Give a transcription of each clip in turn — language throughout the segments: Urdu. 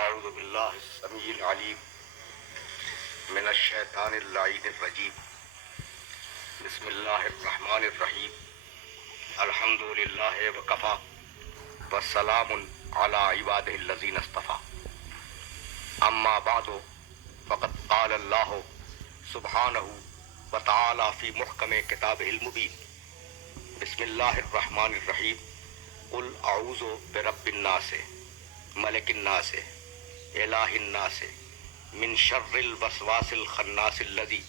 اعوذ باللہ السمیع العلیم من الشیطان اللعین الرجیم بسم اللہ الرحمن الرحیم الحمد للہ وکفا والسلام علی عبادہ الذین اصطفا اما بعد فقد قال اللہ سبحانہ وتعالی فی محکم کتابہ المبین بسم اللہ الرحمن الرحیم قل اعوذ برب الناس ملک الناس الہ الناس من شر الوسواس الخناس الذی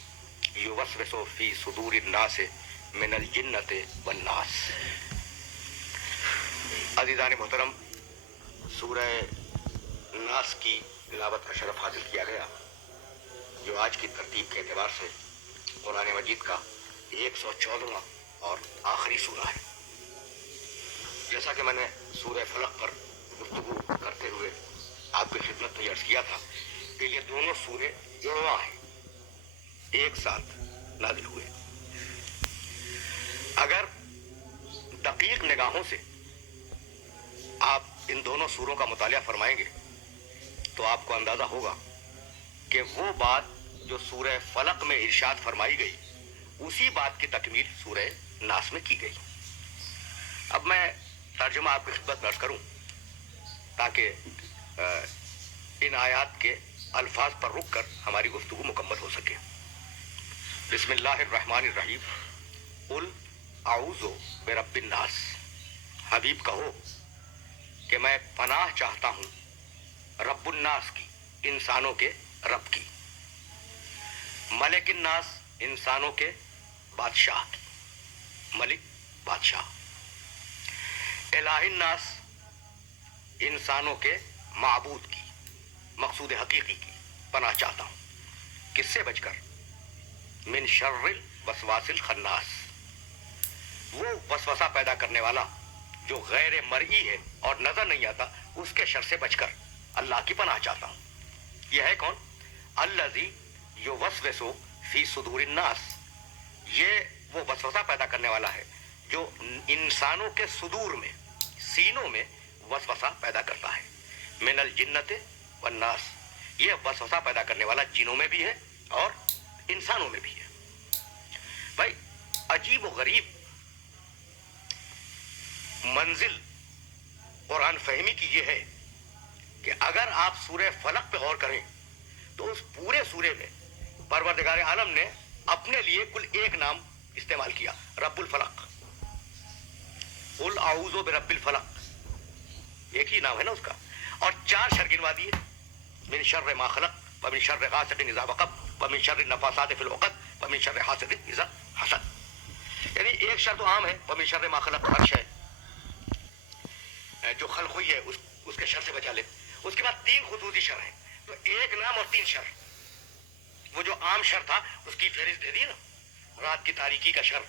یوسوس فی صدور الناس من الجنۃ والناس۔ عزیزان محترم، سورہ ناس کی تلاوت کا شرف حاصل کیا گیا، جو آج کی ترتیب کے اعتبار سے قرآن مجید کا 114واں اور آخری سورہ ہے۔ جیسا کہ میں نے سورہ فلق پر گفتگو کرتے ہوئے آپ کی خدمت میں عرض کیا تھا کہ یہ دونوں سورے جڑواں ہیں، ایک ساتھ نازل ہوئے۔ اگر دقیق نگاہوں سے آپ ان دونوں سوروں کا مطالعہ فرمائیں گے تو آپ کو اندازہ ہوگا کہ وہ بات جو سورہ فلق میں ارشاد فرمائی گئی اسی بات کی تکمیل سورہ ناس میں کی گئی۔ اب میں ترجمہ آپ کی خدمت میں عرض کروں تاکہ ان آیات کے الفاظ پر رک کر ہماری گفتگو مکمل ہو سکے۔ بسم اللہ الرحمن الرحیم قل اعوذ برب الناس، حبیب کہو کہ میں پناہ چاہتا ہوں رب الناس کی، انسانوں کے رب کی، ملک الناس، انسانوں کے بادشاہ کی، ملک بادشاہ، الہ الناس، انسانوں کے معبود کی، مقصود حقیقی کی پناہ چاہتا ہوں۔ کس سے بچ کر؟ من شر الوسواس الخناس، وہ وسوسہ پیدا کرنے والا جو غیر مرئی ہے اور نظر نہیں آتا، اس کے شر سے بچ کر اللہ کی پناہ چاہتا ہوں۔ یہ ہے کون؟ الذی یوسوس فی صدور الناس، یہ وہ وسوسہ پیدا کرنے والا ہے جو انسانوں کے صدور میں، سینوں میں وسوسہ پیدا کرتا ہے۔ من الجنۃ والناس، یہ وسوسہ پیدا کرنے والا جنوں میں بھی ہے اور انسانوں میں بھی ہے۔ بھائی عجیب و غریب منزل قرآن فہمی کی یہ ہے کہ اگر آپ سورہ فلق پہ غور کریں تو اس پورے سورے میں پروردگار عالم نے اپنے لیے کل ایک نام استعمال کیا، رب الفلق۔ قل اعوذ برب الفلق، ایک ہی نام ہے نا اس کا، اور 4 شر گنوا دیے، من شر ما خلق ومن شر غاسق اذا وقب ومن شر النفاثات فی العقد ومن شر حاسد اذا حسد۔ یعنی ایک شر تو عام ہے، ومن شر ما خلق، ہر شے جو خلق ہوئی ہے اس کے شر سے بچا لے۔ اس کے بعد 3 خصوصی شر ہیں، تو ایک نام اور 3 شر۔ وہ جو عام شر تھا اس کی فہرست دے دی نا، رات کی تاریکی کا شر،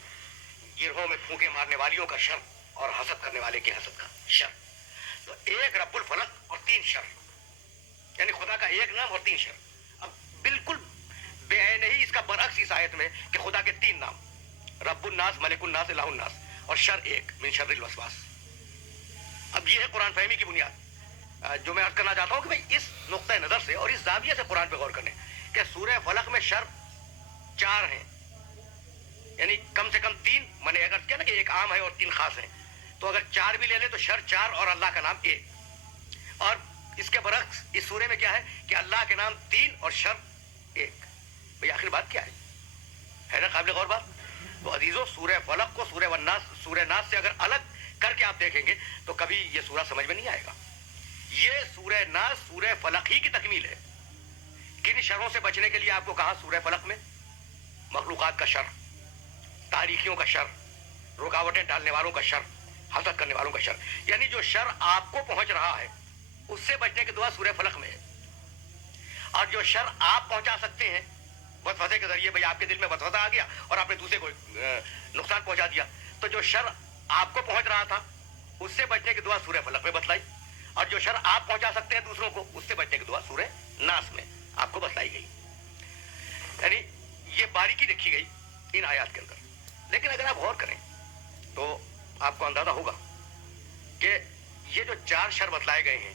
گرہوں میں پھونکے مارنے والیوں کا شر، اور حسد کرنے والے کے حسد کا شر۔ تو ایک رب الفلق اور 3 شر، یعنی خدا کا ایک نام اور 3 شر۔ اب بالکل بے عین ہی اس کا برعکس اس آیت میں کہ خدا کے 3 نام، رب الناس، ملک الناس، الہ الناس، اور شر ایک، من شر الوسواس۔ اب یہ ہے قرآن فہمی کی بنیاد، جو میں عرض کرنا چاہتا ہوں کہ بھئی اس نقطہ نظر سے اور اس زاویے سے قرآن پہ غور کریں کہ سورہ فلق میں شر 4 ہیں، یعنی کم سے کم 3، میں نے اگر کیا نا کہ ایک عام ہے اور 3 خاص ہیں، تو اگر 4 بھی لے لیں تو شر 4 اور اللہ کا نام 1۔ اور اس کے برعکس اس سورے میں کیا ہے کہ اللہ کے نام 3 اور شر 1۔ بھئی آخر بات کیا ہے نا قابل غور بات؟ تو عزیزو، سورہ فلق کو سورہ ناس سے اگر الگ کر کے آپ دیکھیں گے تو کبھی یہ سورہ سمجھ میں نہیں آئے گا۔ یہ سورہ ناس سورہ فلق ہی کی تکمیل ہے۔ کن شروں سے بچنے کے لیے آپ کو کہا سورہ فلق میں؟ مخلوقات کا شر، تاریکیوں کا شر، رکاوٹیں ڈالنے والوں کا شر، حسد کرنے والوں کا شر، یعنی جو شر آپ کو پہنچ رہا ہے اس سے بچنے کی دعا سورہ فلق میں ہے۔ اور جو شر آپ پہنچا سکتے ہیں وسوسے کے ذریعے، بھئی آپ کے دل میں وسوسہ آ گیا اور آپ نے دوسرے کو نقصان پہنچا دیا، تو جو شر آپ کو پہنچ رہا تھا اس سے بچنے کی دعا سورہ فلق میں بتلائی، اور جو شر آپ پہنچا سکتے ہیں دوسروں کو اس سے بچنے کی دعا سورہ ناس میں آپ کو بتلائی گئی۔ یعنی یہ باریکی رکھی گئی ان آیات کے اندر۔ لیکن اگر آپ غور کریں تو آپ کو اندازہ ہوگا کہ یہ جو 4 شر بتلائے گئے ہیں